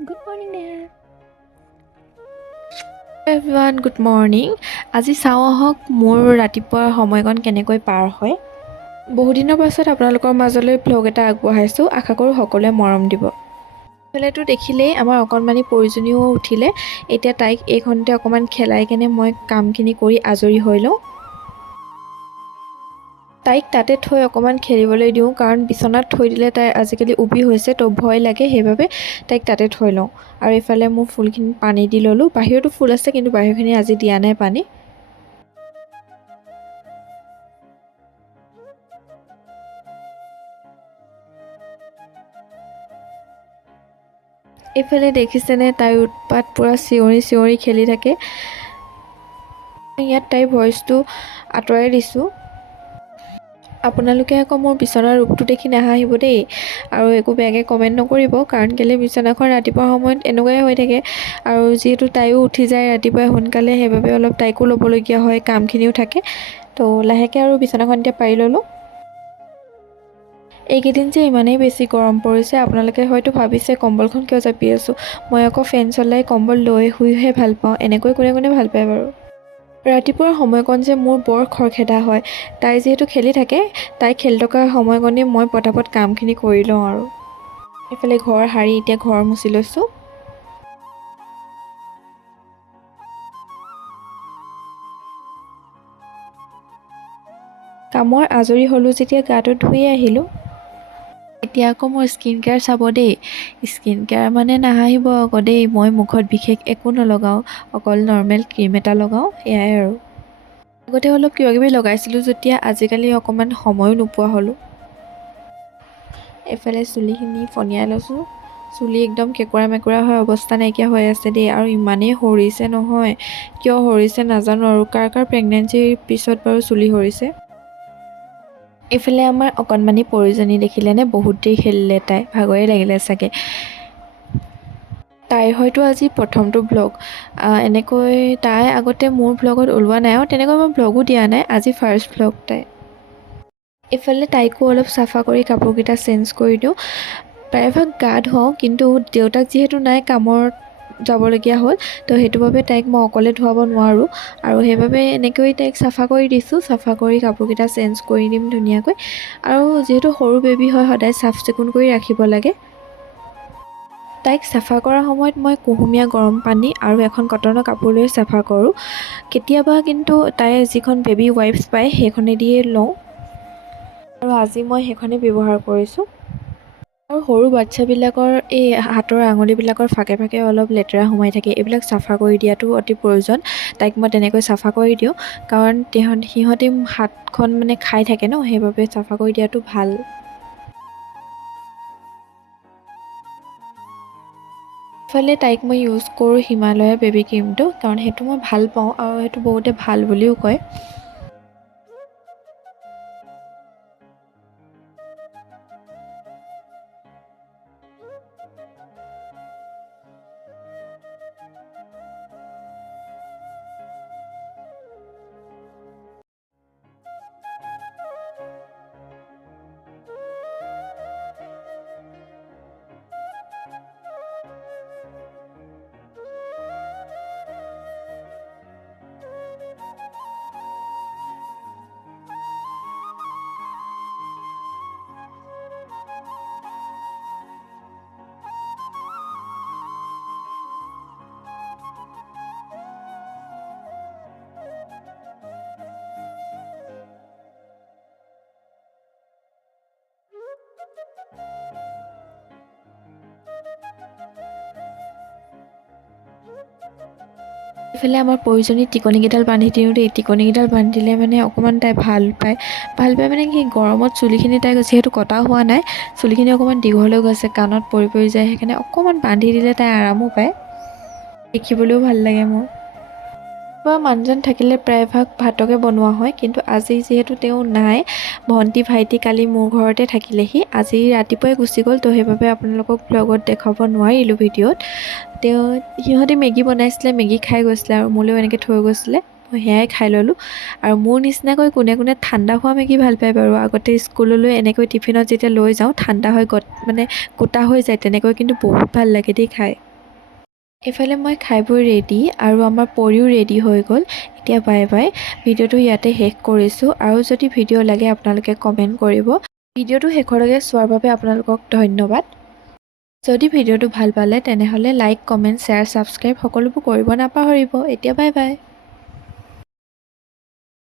Morning there. Everyone good morning আজি চাওঁ আহক মোৰ ৰাতিপুৱাৰ সময়কণ কেনেকৈ পাৰ হয়। বহুদিনৰ পাছত আপোনালোকৰ মাজলৈ ব্লগ এটা আগবঢ়াইছোঁ। আশা কৰোঁ সকলোৱে মৰম দিব। এইফালেতো দেখিলেই আমাৰ অকণমানি প্ৰয়োজনীয় উঠিলে। এতিয়া তাইক এইখনতে অকণমান খেলাই কেনে মই কামখিনি কৰি আজৰি হৈ লওঁ। তাইক তাতে থৈ অকণমান খেলিবলৈ দিওঁ কাৰণ বিচনাত থৈ দিলে তাই আজিকালি উবি হৈছে তো ভয় লাগে সেইবাবে তাইক তাতে থৈ লওঁ। আৰু এইফালে মোৰ ফুলখিনি পানী দি ল'লোঁ। বাহিৰতো ফুল আছে কিন্তু বাহিৰখিনি আজি দিয়া নাই পানী। এইফালে দেখিছেনে? তাইৰ উৎপাত পূৰা চিঞৰি চিঞৰি খেলি থাকে। ইয়াত তাইৰ ভইচটো আঁতৰাই দিছোঁ। আপোনালোকে আকৌ মোৰ বিচনাৰ ৰূপটো দেখি নাহাঁহিব দেই। আৰু একো বেয়াকৈ কমেণ্ট নকৰিব কাৰণ কেলৈ বিচনাখন ৰাতিপুৱা সময়ত এনেকুৱাই হৈ থাকে। আৰু যিহেতু তাইও উঠি যায় ৰাতিপুৱাই সোনকালে সেইবাবে অলপ তাইকো ল'বলগীয়া হয় কামখিনিও থাকে। তো লাহেকৈ আৰু বিচনাখন এতিয়া পাৰি ল'লোঁ। এইকেইদিন যে ইমানেই বেছি গৰম পৰিছে আপোনালোকে হয়তো ভাবিছে কম্বলখন কিয় জাপি আছোঁ। মই আকৌ ফেন চলাই কম্বল লৈ শুইহে ভাল পাওঁ এনেকৈ কোনে কোনে ভাল পায় বাৰু? ৰাতিপুৱাৰ সময়কণ যে মোৰ বৰ খৰখেদা হয় তাই যিহেতু খেলি থাকে তাই খেলি থকা সময়কণেই মই পটাপট কামখিনি কৰি লওঁ আৰু। এইফালে ঘৰ সাৰি এতিয়া ঘৰ মুচি লৈছোঁ। কামৰ আজৰি হ'লোঁ যেতিয়া গাটো ধুই আহিলোঁ এতিয়া আকৌ মোৰ স্কিন কেয়াৰ চাব দেই। স্কিন কেয়াৰ মানে নাহাঁহিব আকৌ দেই। মই মুখত বিশেষ একো নলগাওঁ অকল নৰ্মেল ক্ৰীম এটা লগাওঁ সেয়াই আৰু। আগতে অলপ কিবাকিবি লগাইছিলোঁ যেতিয়া আজিকালি অকণমান সময়ো নোপোৱা হ'লোঁ। এইফালে চুলিখিনি ফনিয়াই লৈছোঁ। চুলি একদম কেঁকুৰা মেকুৰা হৈ অৱস্থা নাইকিয়া হৈ আছে দেই আৰু ইমানেই সৰিছে নহয়। কিয় সৰিছে নাজানো আৰু। কাৰ কাৰ প্ৰেগনেঞ্চিৰ পিছত বাৰু চুলি সৰিছে? এইফালে আমাৰ অকণমানি পৰিজনী দেখিলেনে বহুত দেৰি খেলিলে তাই। ভাগৰে লাগিলে চাগে। তাইৰ হয়তো আজি প্ৰথমটো ব্লগ এনেকৈ তাই আগতে মোৰ ব্লগত ওলোৱা নাই। আৰু তেনেকৈ মই ব্লগো দিয়া নাই। আজি ফাৰ্ষ্ট ব্লগ তাই এইফালে তাইকো অলপ চাফা কৰি কাপোৰকেইটা চেঞ্জ কৰি দিওঁ। প্ৰায়ভাগ গা ধুৱাওঁ কিন্তু দেউতাক যিহেতু নাই কামত যাবলগীয়া হ'ল। তো সেইটো বাবে তাইক মই অকলে ধুৱাব নোৱাৰোঁ। আৰু সেইবাবে এনেকৈ তাইক চাফা কৰি দিছোঁ। চাফা কৰি কাপোৰকেইটা চেঞ্জ কৰি দিম ধুনীয়াকৈ। আৰু যিহেতু সৰু বেবী হয় সদায় চাফ চিকুণ কৰি ৰাখিব লাগে। তাইক চাফা কৰাৰ সময়ত মই কুহুমীয়া গৰম পানী আৰু এখন কটনৰ কাপোৰ লৈ চাফা কৰোঁ। কেতিয়াবা কিন্তু তাই যিখন বেবী ৱাইপছ পায় সেইখনেদিয়ে লওঁ। আৰু আজি মই সেইখনেই ব্যৱহাৰ কৰিছোঁ। আৰু সৰু বাচ্ছাবিলাকৰ এই হাতৰ আঙুলিবিলাকৰ ফাকে ফাকে অলপ লেতেৰা সোমাই থাকে এইবিলাক চাফা কৰি দিয়াটো অতি প্ৰয়োজন। তাইক মই তেনেকৈ চাফা কৰি দিওঁ কাৰণ তেহঁত সিহঁতে হাতখন মানে খাই থাকে ন সেইবাবে চাফা কৰি দিয়াটো ভাল। ইফালে তাইক মই ইউজ কৰোঁ হিমালয়া বেবী ক্ৰীমটো কাৰণ সেইটো মই ভাল পাওঁ আৰু সেইটো বহুতে ভাল বুলিও কয়। ইফালে আমাৰ প্ৰয়োজনী টিকনিকেইডাল বান্ধি দিওঁ দেই টিকনিকেইডাল বান্ধি দিলে মানে অকণমান তাই ভাল পায়। ভাল পায় মানে কি গৰমত চুলিখিনি তাই যিহেতু কটা হোৱা নাই চুলিখিনি অকণমান দীঘল হৈ গৈছে কাণত পৰি পৰি যায় সেইকাৰণে অকণমান বান্ধি দিলে তাই আৰামো পায়। দেখিবলৈও ভাল লাগে মোৰ। বা মানুহজন থাকিলে প্ৰায়ভাগ ভাতকে বনোৱা হয় কিন্তু আজি যিহেতু তেওঁ নাই ভণ্টি ভাইটি কালি মোৰ ঘৰতে থাকিলেহি। আজি ৰাতিপুৱাই গুচি গ'ল তো সেইবাবে আপোনালোকক ব্লগত দেখাব নোৱাৰিলোঁ ভিডিঅ'ত। তেওঁ সিহঁতে মেগী বনাইছিলে মেগী খাই গৈছিলে আৰু মোলৈও এনেকৈ থৈ গৈছিলে। মই সেয়াই খাই ল'লোঁ। আৰু মোৰ নিচিনাকৈ কোনে কোনে ঠাণ্ডা খোৱা মেগী ভাল পায় বাৰু আগতে স্কুললৈ এনেকৈ টিফিনত যেতিয়া লৈ যাওঁ ঠাণ্ডা হৈ গত মানে গোটা হৈ যায় তেনেকৈ কিন্তু বহুত ভাল লাগে দেই খাই। এইফালে মই খাই বৈ ৰেডি আৰু আমাৰ পৰিও ৰেডি হৈ গ'ল। এতিয়া বাই বাই ভিডিঅ'টো ইয়াতে শেষ কৰিছোঁ আৰু যদি ভিডিঅ' লাগে আপোনালোকে কমেণ্ট কৰিব। ভিডিঅ'টো শেষলৈকে চোৱাৰ বাবে আপোনালোকক ধন্যবাদ। যদি ভিডিঅ'টো ভাল পালে তেনেহ'লে লাইক কমেণ্ট শ্বেয়াৰ ছাবস্ক্ৰাইব সকলোবোৰ কৰিব নাপাহৰিব। এতিয়া বাই বাই